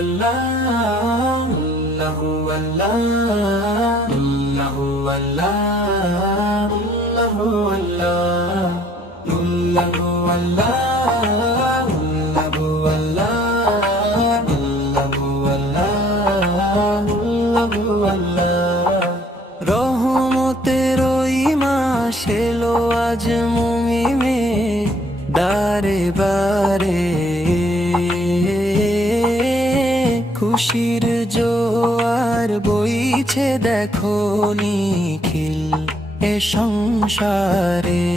আল্লাহ আল্লাহু আল্লাহ আল্লাহু আল্লাহ আল্লাহু আল্লাহ আল্লাহু আল্লাহ আল্লাহু আল্লাহ আল্লাহু আল্লাহ আল্লাহু আল্লাহ। রহমতের ওই মাস এলো আজ মুমিনে দারে বারে, খুশির জোয়ার বইছে দেখো নিখিল এ সংসারে।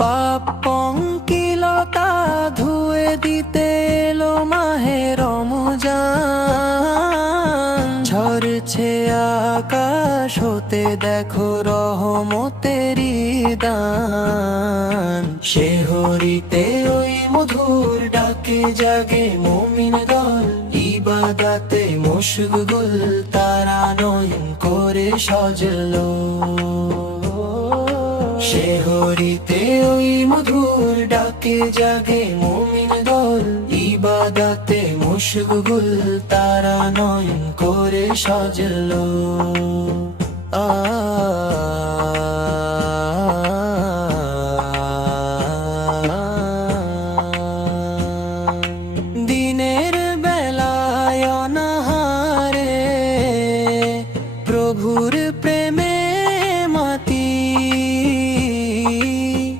পাপ পঙ্কিলতা ধুয়ে দিতে এলো মাহে রমজান, ঝরছে আকাশ হতে দেখো রহমতেরি দান। শেহরিতে ওই মধুর ডাকে জাগে মুমিন দল, ইবাদাতে মশগুল তারা নয়ন করে সজলো। শেহরিতে ওই মধুর ডাকে জাগে মুমিন দল, ইবাদাতে মশগুল তারা নয়ন করে সজলো। দিনের বেলায় অনাহারে প্রভুর প্রেমে মাতি,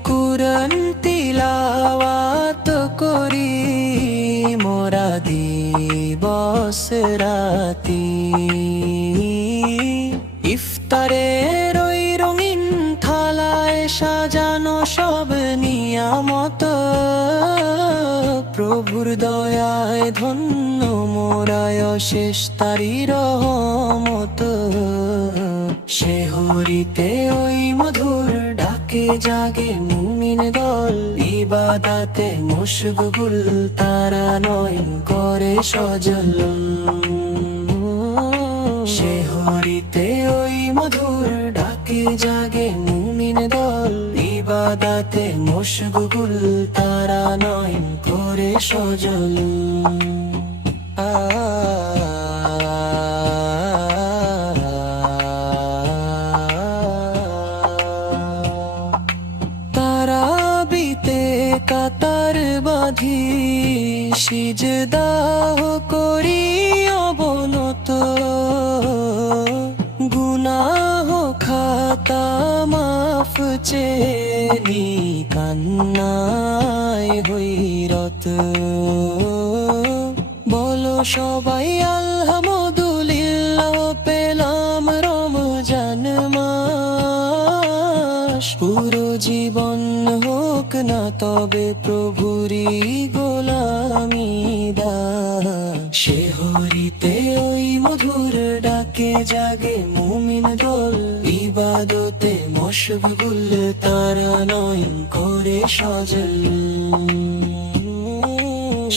কুরআন তিলাওয়াত করি মোরা দিবস রাতি। ইফতারের ওই রঙিন থালায় সাজানো সব নিয়ামত, প্রভুর দয়ায় ধন্য মোরায় শেষ তারি রহমত। শেহরিতে ওই মধুর ডাকে জাগে মুমিন দল, ইবাদাতে মশগুল তারা নয়ন করে সজল। শেহরিতে ওই মধুর ডাকে জাগে মুমিন দল, ইবাদাতে মশগুল তারা নয়ন করে সজল। তারাবিতে কাতার বাঁধি সিজদাহ করি অবনত, গুনাহ খাতা মাফ চেনি কান্নায় হইরত। বলো সবাই আলহামদুলিল্লাহ পেলাম রমজান মাস, পুরো জীবন হোক না তবে প্রভুরি গোলামি দাস। শেহরিতে ওই মধুর ডাকে জাগে মুমিন দল, ইবাদতে মশগুল তারা নয়ন করে সজল।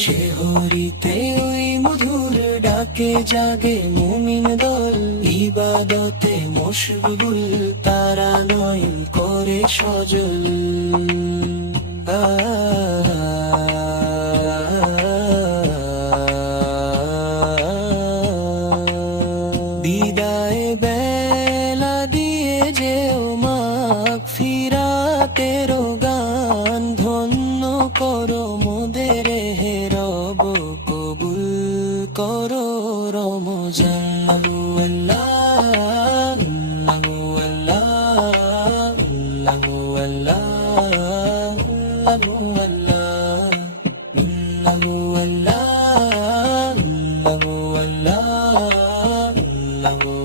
শেহরিতে ওই মধুর ডাকে জাগে মুমিন দল, ইবাদতে মশগুল তারা নয়ন করে সজল। বিদায় বেলা দিয়ে যেও মাগফিরাতের গান, ধন্য করো মোদের হে রব কবুল করো রমজান। আল্লাহ আল্লাহ আল্লাহ আল্লাহ আল্লাহ আল্লাহ আল্লাহ আল্লাহ আল্লাহ আল্লাহ।